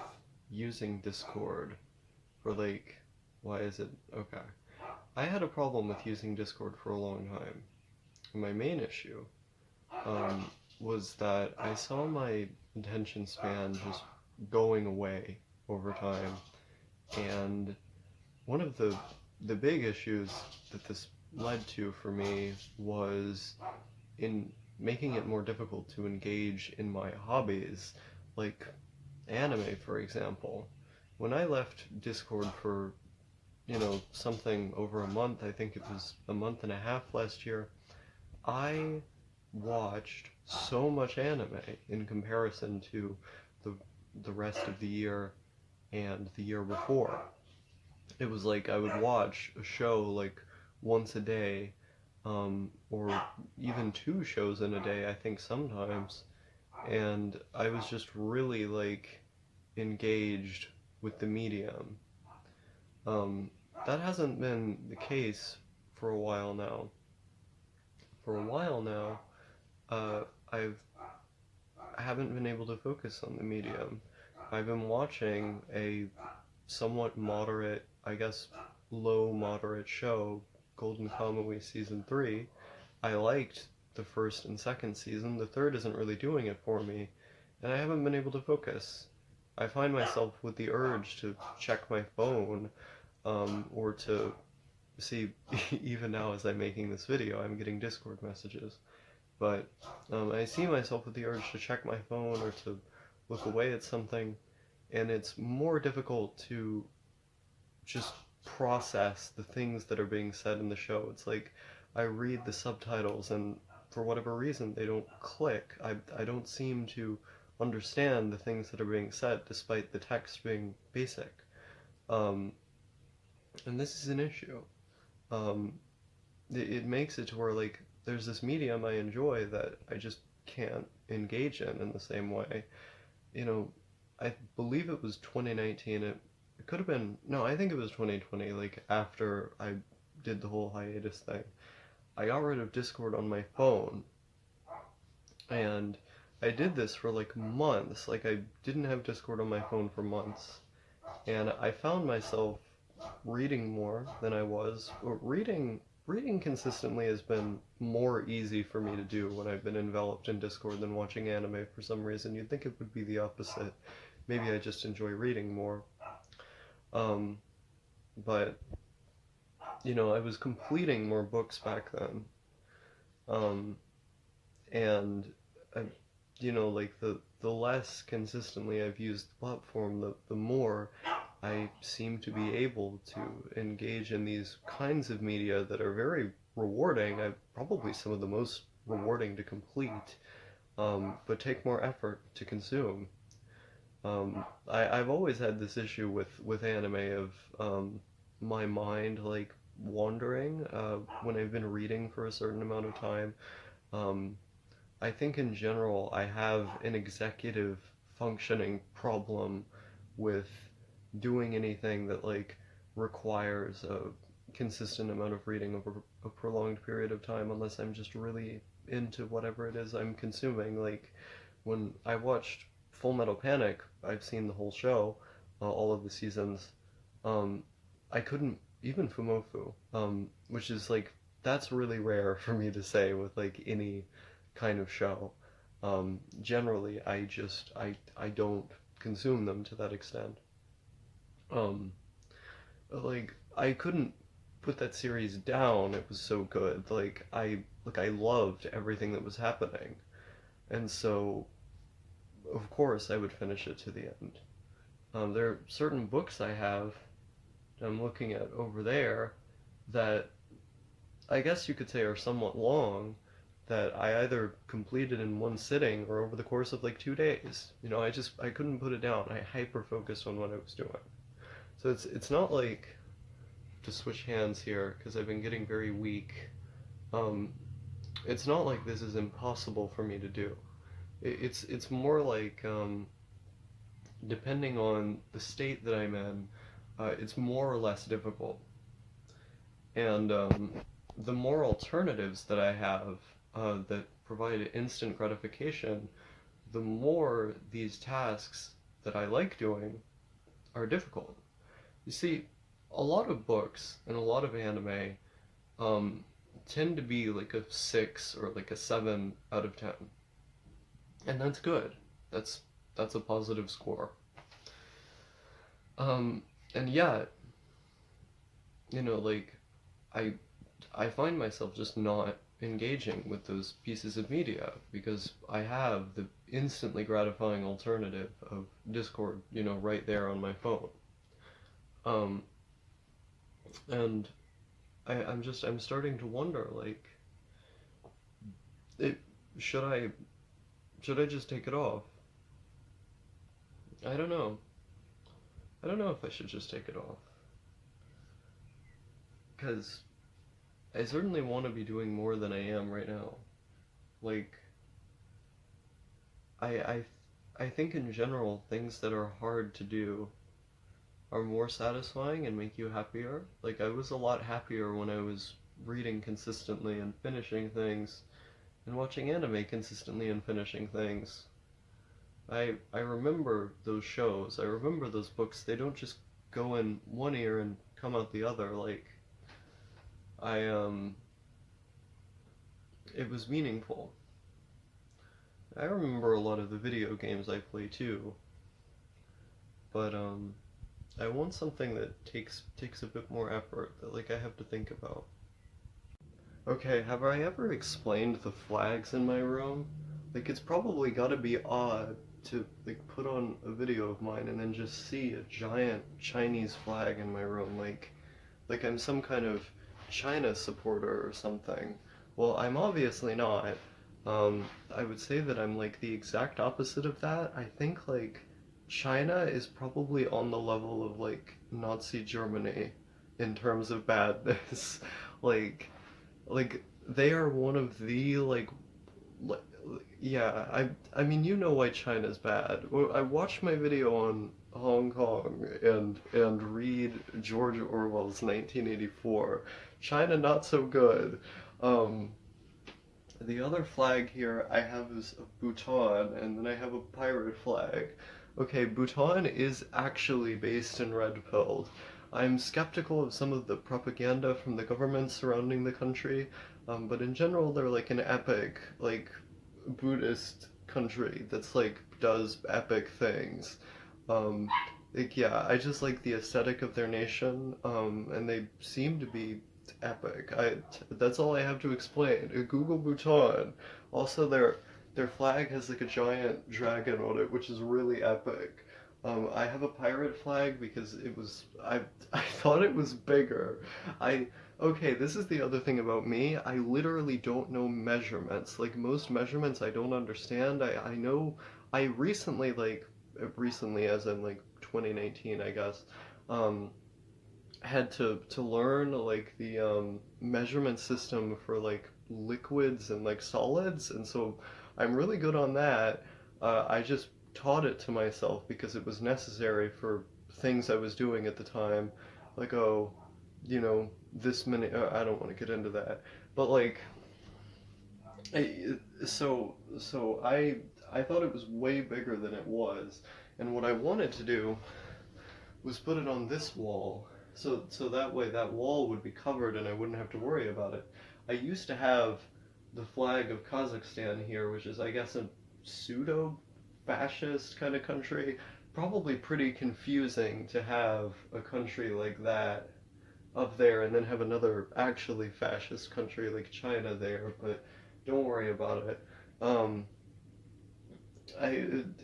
using Discord for why is it? Okay. I had a problem with using Discord for a long time. And my main issue was that I saw my attention span just going away over time. And one of the big issues that this led to for me was in making it more difficult to engage in my hobbies, like anime, for example. When I left Discord for, something over a month, I think it was a month and a half last year, I watched so much anime in comparison to the the rest of the year and the year before. It was like I would watch a show like once a day, or even two shows in a day, I think sometimes, and I was just really like engaged with the medium. Um, that hasn't been the case for a while now. For a while now, uh, I've I haven't been able to focus on the medium. I've been watching a somewhat moderate, I guess low moderate show, Golden Kamuy Season 3. I liked the first and second season. The third isn't really doing it for me, and I haven't been able to focus. I find myself with the urge to check my phone, or to see, even now as I'm making this video, I'm getting Discord messages. But I see myself with the urge to check my phone or to look away at something, and it's more difficult to just process the things that are being said in the show. It's like I read the subtitles and for whatever reason they don't click. I don't seem to understand the things that are being said despite the text being basic. Um, and this is an issue. Um, it makes it to where like there's this medium I enjoy that I just can't engage in the same way. You know, I believe it was 2019. It could have been, no, I think it was 2020, like after I did the whole hiatus thing. I got rid of Discord on my phone, and I did this for like months. Like I didn't have Discord on my phone for months, and I found myself reading more than I was. Reading consistently has been more easy for me to do when I've been enveloped in Discord than watching anime for some reason. You'd think it would be the opposite. Maybe I just enjoy reading more. Um, but I was completing more books back then. Um, and I, like the less consistently I've used the platform, the more I seem to be able to engage in these kinds of media that are very rewarding. Probably some of the most rewarding to complete, but take more effort to consume. I've always had this issue with anime of my mind like wandering when I've been reading for a certain amount of time. Um, I think in general I have an executive functioning problem with doing anything that like requires a consistent amount of reading over a prolonged period of time unless I'm just really into whatever it is I'm consuming. Like when I watched Full Metal Panic, I've seen the whole show, all of the seasons. Um, I couldn't even Fumofu, which is like that's really rare for me to say with like any kind of show. Generally, I don't consume them to that extent. Um, like I couldn't put that series down. It was so good. I loved everything that was happening, and so of course I would finish it to the end. There are certain books I have I'm looking at over there that I guess you could say are somewhat long that I either completed in one sitting or over the course of like 2 days. I couldn't put it down. I hyper focused on what I was doing. So it's not like, to switch hands here because I've been getting very weak. Um, it's not like this is impossible for me to do. It's more like depending on the state that I'm in, it's more or less difficult. And the more alternatives that I have that provide instant gratification, the more these tasks that I like doing are difficult. You see, a lot of books and a lot of anime um, tend to be like a 6 or like a 7 out of 10. And that's good. That's a positive score. And yet, like I I find myself just not engaging with those pieces of media because I have the instantly gratifying alternative of Discord, right there on my phone. Um, and I'm starting to wonder, like, it should I just take it off? I don't know. I don't know if I should just take it off. Because I certainly want to be doing more than I am right now. Like, I, I, I think in general, things that are hard to do are more satisfying and make you happier. Like, I was a lot happier when I was reading consistently and finishing things, and watching anime consistently and finishing things. I remember those shows, I remember those books, they don't just go in one ear and come out the other. Like, I, it was meaningful. I remember a lot of the video games I play too, but, I want something that takes a bit more effort, that, like, I have to think about. Okay, have I ever explained the flags in my room? Like, it's probably gotta be odd to, like, put on a video of mine and then just see a giant Chinese flag in my room, like I'm some kind of China supporter or something. Well, I'm obviously not. I would say that I'm, like, the exact opposite of that. I think, like, China is probably on the level of, like, Nazi Germany in terms of badness. like, like they are one of the, li- yeah, I mean, you know why China's bad. Well, I watched my video on Hong Kong and read George Orwell's 1984. China not so good. Um, the other flag here I have is of Bhutan, and then I have a pirate flag. Okay, Bhutan is actually based in red pilled. I'm skeptical of some of the propaganda from the government surrounding the country, but in general they're like an epic, like, Buddhist country that's, like, does epic things. Um, like, yeah, I just like the aesthetic of their nation, and they seem to be epic. That's all I have to explain. Google Bhutan. Also, their flag has, like, a giant dragon on it, which is really epic. I have a pirate flag because I thought it was bigger. I Okay, this is the other thing about me. I literally don't know measurements. Like, most measurements I don't understand. I know I recently, like, recently as in, like, 2019, I guess, um had to learn, like, the measurement system for, like, liquids and, like, solids, and so I'm really good on that. I just taught it to myself because it was necessary for things I was doing at the time. Like, oh, this many. I don't want to get into that, but, like, I, so I thought it was way bigger than it was, and what I wanted to do was put it on this wall, so that way that wall would be covered and I wouldn't have to worry about it. I used to have the flag of Kazakhstan here, which is, I guess, a pseudo fascist kind of country. Probably pretty confusing to have a country like that up there and then have another actually fascist country like China there, but don't worry about it. Um,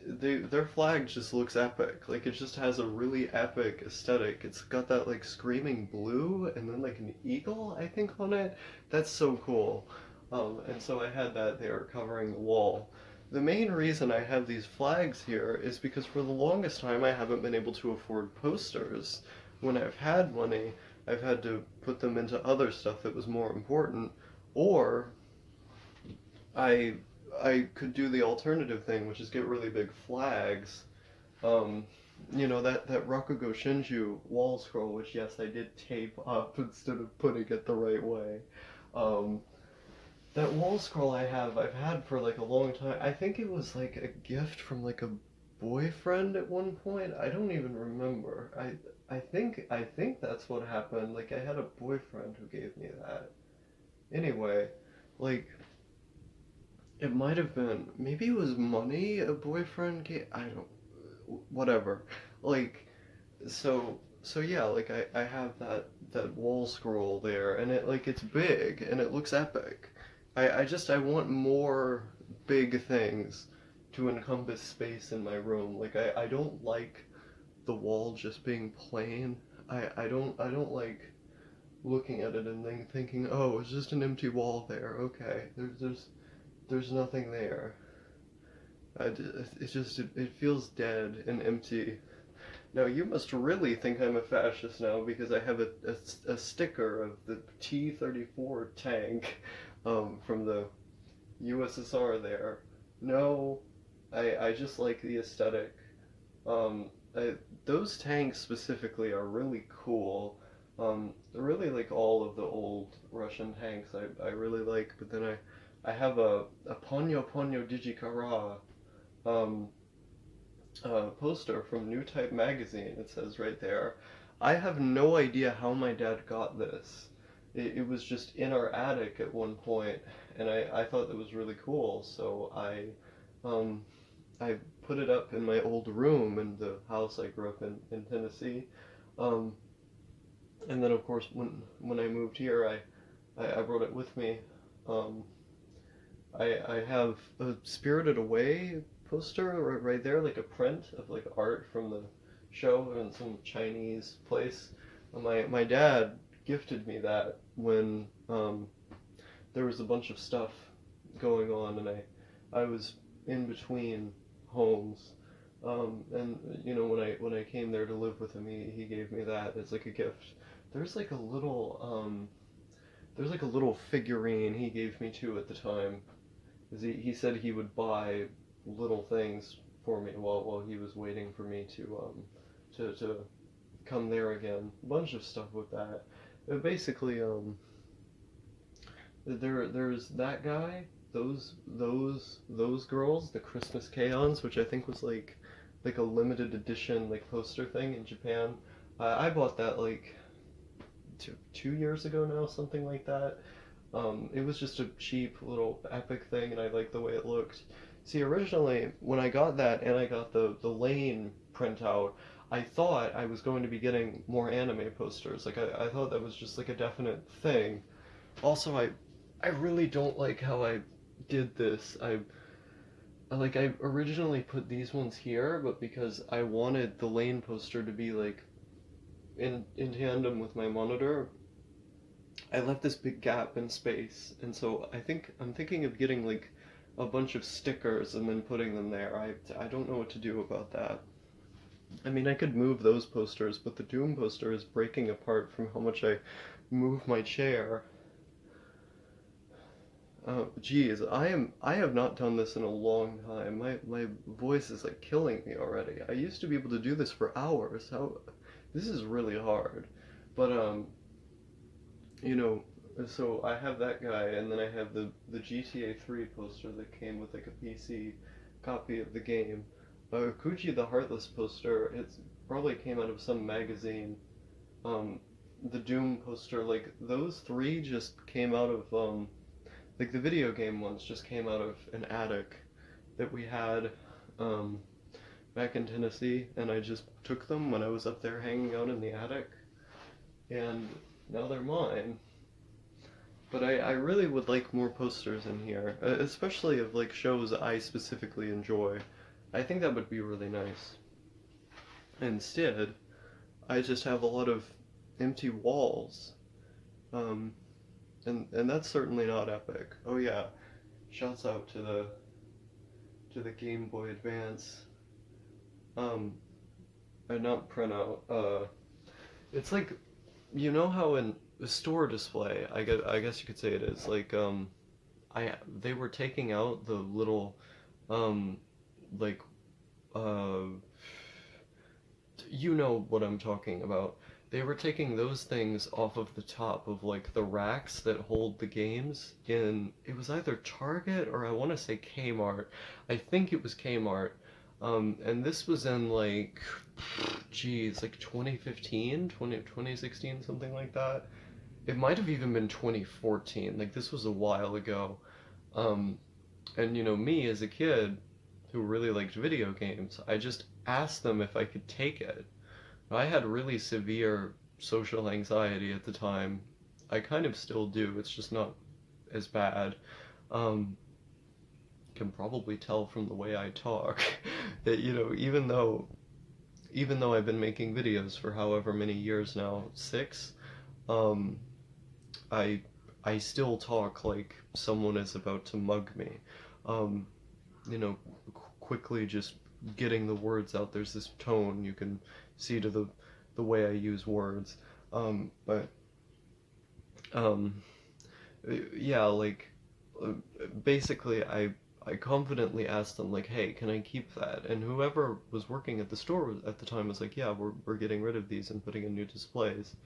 their flag just looks epic. Like, it just has a really epic aesthetic. It's got that, like, screaming blue and then, like, an eagle, I think, on it. That's so cool. And so I had that there covering the wall. The main reason I have these flags here is because for the longest time I haven't been able to afford posters. When I've had money, I've had to put them into other stuff that was more important, or I I could do the alternative thing, which is get really big flags. Um, that Rakugo Shinju wall scroll, which, yes, I did tape up instead of putting it the right way. Um, that wall scroll I've had for, like, a long time. I think it was, like, a gift from, like, a boyfriend at one point. I don't even remember. I think that's what happened. Like, I had a boyfriend who gave me that. Anyway, like, it might have been, maybe it was money a boyfriend gave, I don't, whatever. Like, so yeah, like, I have that wall scroll there, and it's big, and it looks epic. I want more big things to encompass space in my room. Like, I don't like the wall just being plain. I don't like looking at it and then thinking, oh, it's just an empty wall there. Okay, there's there's nothing there. It feels dead and empty. Now, you must really think I'm a fascist now because I have a sticker of the T-34 tank from the USSR there. No, I just like the aesthetic. Um, those tanks specifically are really cool. Really like all of the old Russian tanks I really like, but then I have a Ponyo Ponyo Digikara um, poster from New Type magazine. It says right there. I have no idea how my dad got this. It was just in our attic at one point, and I thought that was really cool, so um, I put it up in my old room in the house I grew up in Tennessee. Um, and then, of course, when I moved here, I brought it with me. Um, I have a Spirited Away poster right there, like a print of like art from the show in some Chinese place. My dad gifted me that when there was a bunch of stuff going on, and I was in between homes. And you know, when I came there to live with him, he gave me that as like a gift. There's like a little there's like a little figurine he gave me too at the time. 'Cause he said he would buy little things for me while he was waiting for me to come there again. A bunch of stuff with that. Basically, there's that guy, those girls, the Christmas K-ons, which I think was like a limited edition like poster thing in Japan. I bought that like 2 years ago now, something like that. It was just a cheap little epic thing, and I liked the way it looked. See, originally when I got that and I got the Lane printout, I thought I was going to be getting more anime posters. Like I thought that was just like a definite thing. Also, I really don't like how I did this. I originally put these ones here, but because I wanted the Lane poster to be like in tandem with my monitor, I left this big gap in space, and so I'm thinking of getting like a bunch of stickers and then putting them there. I don't know what to do about that. I mean, I could move those posters, but the Doom poster is breaking apart from how much I move my chair. Geez, I have not done this in a long time. My voice is like killing me already. I used to be able to do this for hours. This is really hard. But you know, so I have that guy, and then I have the GTA 3 poster that came with like a PC copy of the game. Kuji the Heartless poster, it's probably came out of some magazine. The Doom poster, like those three just came out of like the video game ones just came out of an attic that we had um, back in Tennessee, and I just took them when I was up there hanging out in the attic, and now they're mine. But I really would like more posters in here, especially of like shows I specifically enjoy. I think that would be really nice. Instead, I just have a lot of empty walls. Um, and that's certainly not epic. Oh yeah, shouts out to the Game Boy Advance. Um, not printout. It's like, you know how in the store display, I guess you could say it is like they were taking out the little um like uh you know what I'm talking about. They were taking those things off of the top of like the racks that hold the games in, it was either Target or I want to say Kmart. I think it was Kmart. And this was in like, geez, like 2015, 2016, something like that. It might have even been 2014. Like this was a while ago. Um, and you know, me as a kid who really liked video games, I just asked them if I could take it. I had really severe social anxiety at the time. I kind of still do, it's just not as bad. Um, can probably tell from the way I talk that, you know, even though I've been making videos for however many years now, 6, um, I I still talk like someone is about to mug me. Um, you know, quickly just getting the words out. There's this tone you can see to the way I use words. But um, yeah, like uh, basically I confidently asked them like, "Hey, can I keep that?" And whoever was working at the store at the time was like, "Yeah, we're getting rid of these and putting in new displays."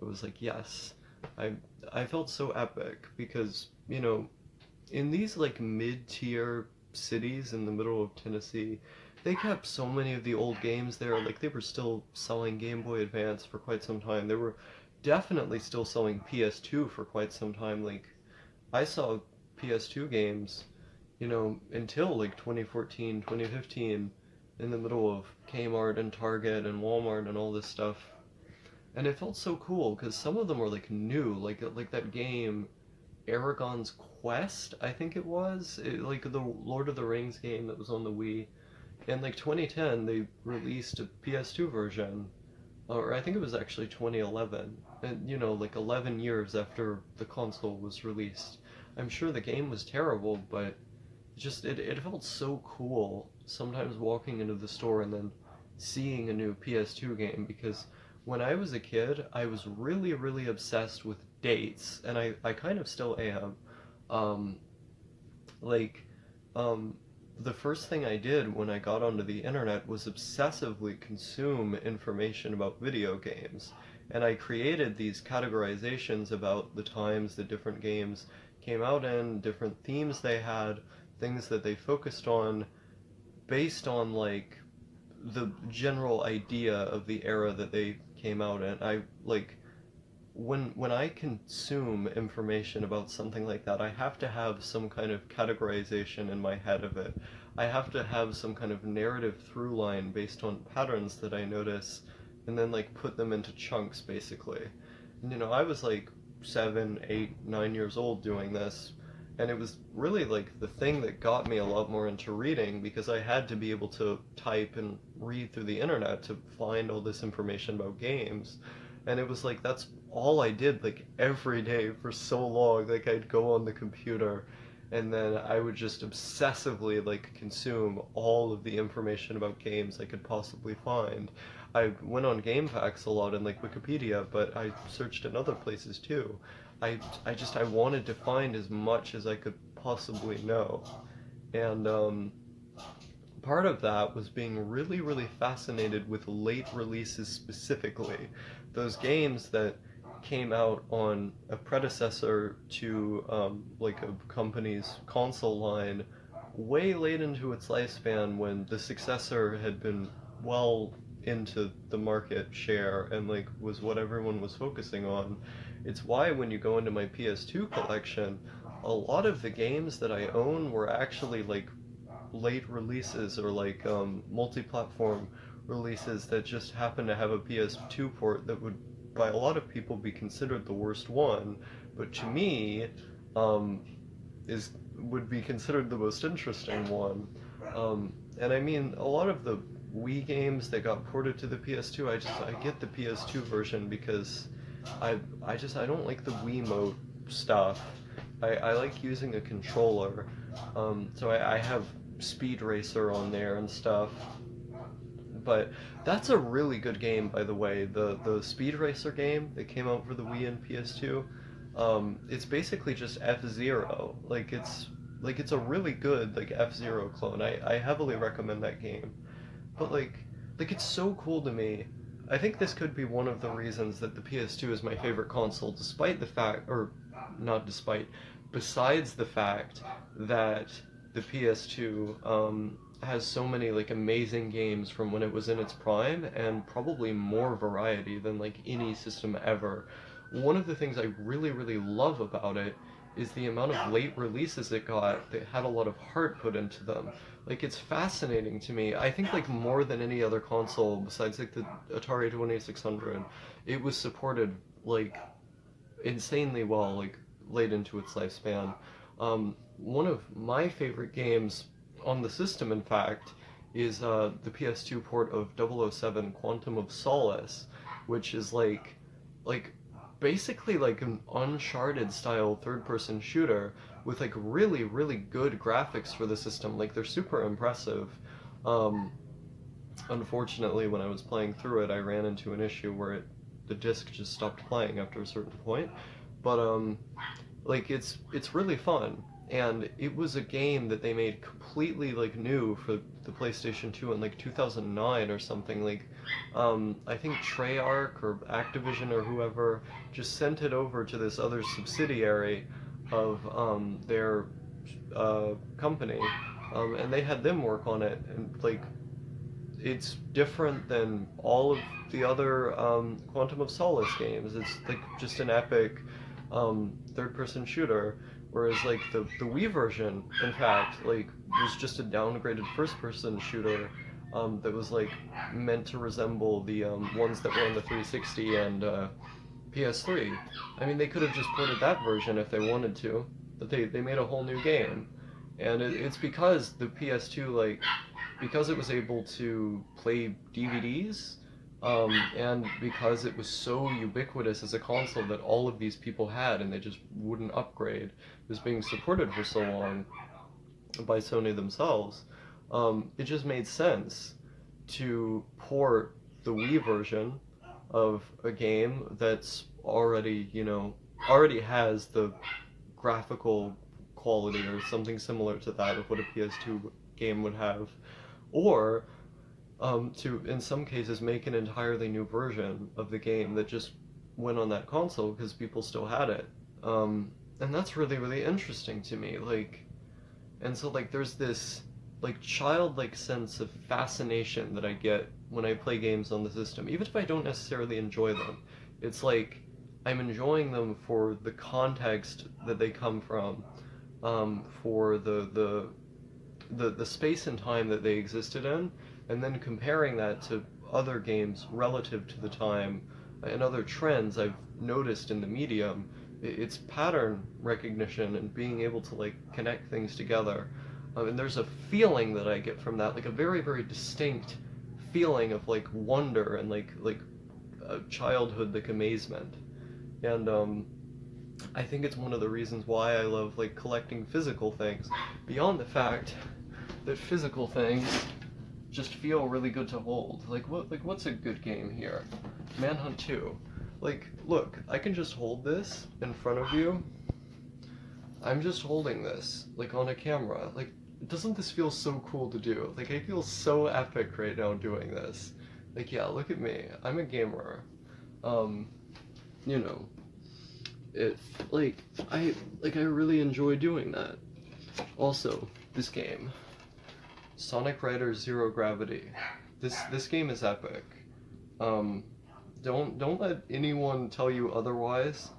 It was like, "Yes." I I felt so epic because, in these like mid-tier cities in the middle of Tennessee, they kept so many of the old games there. Like they were still selling Game Boy Advance for quite some time. They were definitely still selling PS2 for quite some time. Like I saw PS2 games, until like 2014, 2015 in the middle of Kmart and Target and Walmart and all this stuff. And it felt so cool because some of them were like new, like that game Aragon's Quest, I think it was, like the Lord of the Rings game that was on the Wii. In like 2010, they released a PS2 version, or I think it was actually 2011, and like 11 years after the console was released. I'm sure the game was terrible, but it felt so cool sometimes walking into the store and then seeing a new PS2 game because when I was a kid, I was really, really obsessed with dates, and I kind of still am. Um, like, um, the first thing I did when I got onto the internet was obsessively consume information about video games. And I created these categorizations about the times that different games came out in, different themes they had, things that they focused on, based on like the general idea of the era that they came out in. I like when I consume information about something like that, I have to have some kind of categorization in my head of it. I have to have some kind of narrative through line based on patterns that I notice, and then like put them into chunks basically. And, I was like 7, 8, 9 years old doing this, and it was really like the thing that got me a lot more into reading because I had to be able to type and read through the internet to find all this information about games. And it was like that's all I did like every day for so long. Like I'd go on the computer and then I would just obsessively like consume all of the information about games I could possibly find. I went on GameFAQs a lot and like Wikipedia, but I searched in other places too. I wanted to find as much as I could possibly know. And part of that was being really, really fascinated with late releases specifically. Those games that came out on a predecessor to like a company's console line way late into its lifespan when the successor had been well into the market share and like was what everyone was focusing on. It's why when you go into my PS2 collection, a lot of the games that I own were actually like late releases or like multi-platform releases that just happen to have a PS2 port that would, by a lot of people, be considered the worst one, but to me, um, is would be considered the most interesting one. And I mean, a lot of the Wii games that got ported to the PS2, I get the PS2 version because I don't like the Wiimote stuff. I like using a controller. So I have Speed Racer on there and stuff. But that's a really good game, by the way. The Speed Racer game that came out for the Wii and PS2. It's basically just F-Zero. It's a really good like F-Zero clone. I heavily recommend that game. But like it's so cool to me. I think this could be one of the reasons that the PS2 is my favorite console, despite the fact, or not despite, besides the fact that the PS2 has so many like amazing games from when it was in its prime, and probably more variety than like any system ever. One of the things I really, really love about it is the amount of late releases it got that had a lot of heart put into them. Like it's fascinating to me. I think like more than any other console besides like the Atari 2600, it was supported like insanely well, like late into its lifespan. One of my favorite games on the system, in fact, is the PS2 port of 007 Quantum of Solace, which is like basically like an Uncharted style third-person shooter with like really, really good graphics for the system. Like they're super impressive. Um, Unfortunately, when I was playing through it, I ran into an issue where the disc just stopped playing after a certain point. But like it's really fun, and it was a game that they made completely like new for the PlayStation 2 in like 2009 or something. Like I think Treyarch or Activision or whoever just sent it over to this other subsidiary of their company, and they had them work on it, and like it's different than all of the other Quantum of Solace games. It's like just an epic third-person shooter, whereas like the Wii version, in fact, like was just a downgraded first-person shooter that was like meant to resemble the ones that were on the 360 and PS3. I mean, they could have just ported that version if they wanted to, but they made a whole new game, and it's because the PS2 like because it was able to play DVDs, and because it was so ubiquitous as a console that all of these people had and they just wouldn't upgrade, it was being supported for so long by Sony themselves, it just made sense to port the Wii version of a game that's already, already has the graphical quality or something similar to that of what a PS2 game would have, or to, in some cases, make an entirely new version of the game that just went on that console because people still had it. And that's really, really interesting to me. Like, and so like there's this like childlike sense of fascination that I get when I play games on the system, even if I don't necessarily enjoy them. It's like I'm enjoying them for the context that they come from, for the space and time that they existed in, and then comparing that to other games relative to the time and other trends I've noticed in the medium. It's pattern recognition and being able to like connect things together. And there's a feeling that I get from that, like a very, very distinct feeling of like wonder and like childhood, like amazement. And I think it's one of the reasons why I love like collecting physical things, beyond the fact that physical things just feel really good to hold. Like what's a good game here? Manhunt 2. Like, look, I can just hold this in front of you. I'm just holding this, like, on a camera. Like, doesn't this feel so cool to do? Like, I feel so epic right now doing this. Like, yeah, look at me. I'm a gamer. It, I really enjoy doing that. Also, this game, Sonic Riders Zero Gravity. This game is epic. Don't let anyone tell you otherwise,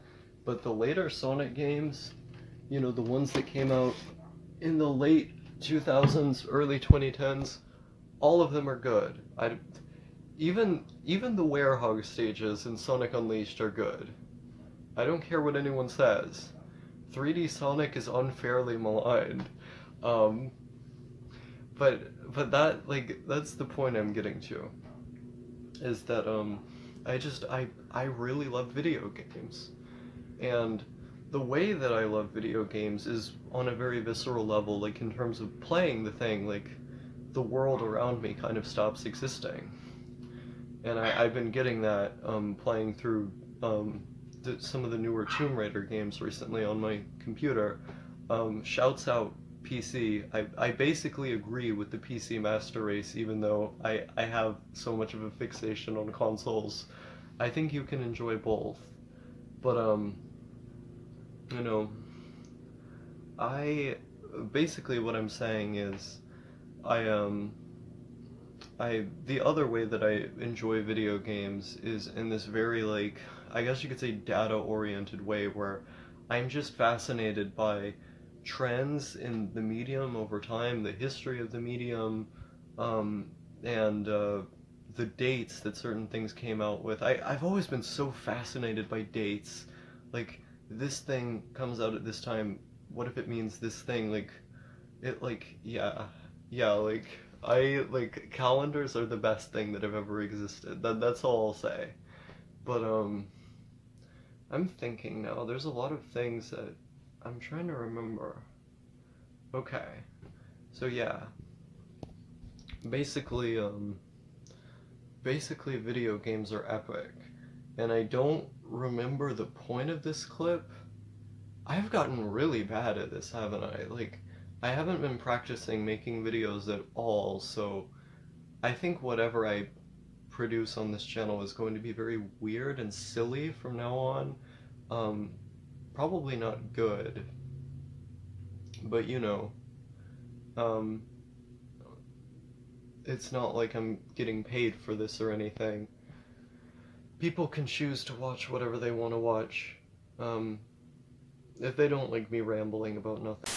but the later Sonic games, the ones that came out in the late 2000s, early 2010s, all of them are good. Even the werehog stages in Sonic Unleashed are good. I don't care what anyone says. 3D Sonic is unfairly maligned. But that's the point I'm getting to. Is that I really love video games. And the way that I love video games is on a very visceral level, like in terms of playing the thing, like the world around me kind of stops existing. And I've been getting that playing through some of the newer Tomb Raider games recently on my computer. Shouts out PC. I basically agree with the PC master race, even though I have so much of a fixation on consoles. I think you can enjoy both. But, basically what I'm saying is, the other way that I enjoy video games is in this very, like, I guess you could say data-oriented way, where I'm just fascinated by trends in the medium over time, the history of the medium, and the dates that certain things came out with. I've always been so fascinated by dates. Like, this thing comes out at this time, what if it means this thing? Calendars are the best thing that have ever existed. That's all I'll say. But, I'm thinking now. There's a lot of things that I'm trying to remember. Okay. So yeah. Basically, video games are epic. And I don't remember the point of this clip. I've gotten really bad at this, haven't I? Like, I haven't been practicing making videos at all, so I think whatever I produce on this channel is going to be very weird and silly from now on. Probably not good. But you know, it's not like I'm getting paid for this or anything. People can choose to watch whatever they want to watch. If they don't like me rambling about nothing.